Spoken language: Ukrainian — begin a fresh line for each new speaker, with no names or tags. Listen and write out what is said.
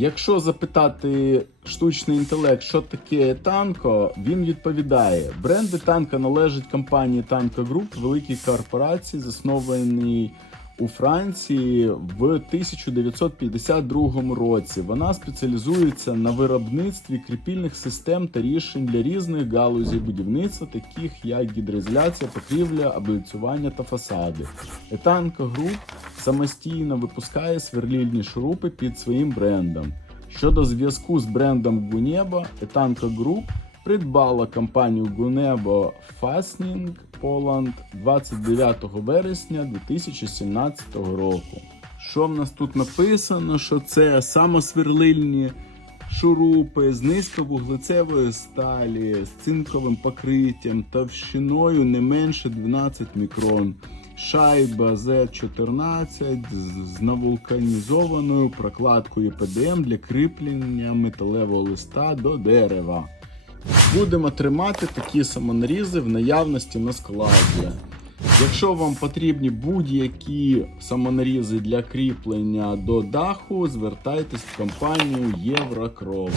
Якщо запитати штучний інтелект, що таке танко, він відповідає: бренди танка належать компанії Танко Груп, великій корпорації, заснованій у Франції в 1952 році. Вона спеціалізується на виробництві кріпільних систем та рішень для різних галузей будівництва, таких як гідроізоляція, покрівля, облицювання та фасади. Етанко Груп самостійно випускає сверлільні шурупи під своїм брендом. Щодо зв'язку з брендом Гунебо, Етанко Груп придбала компанію Гунебо Fastening Poland 29 вересня 2017 року. Що в нас тут написано? Що це самосверлильні шурупи з низьковуглецевої сталі, з цинковим покриттям товщиною не менше 12 мікрон. Шайба Z14 з- з навулканізованою прокладкою ПДМ для кріплення металевого листа до дерева. Будемо тримати такі самонарізи в наявності на складі. Якщо вам потрібні будь-які самонарізи для кріплення до даху, звертайтесь в компанію Єврокровля.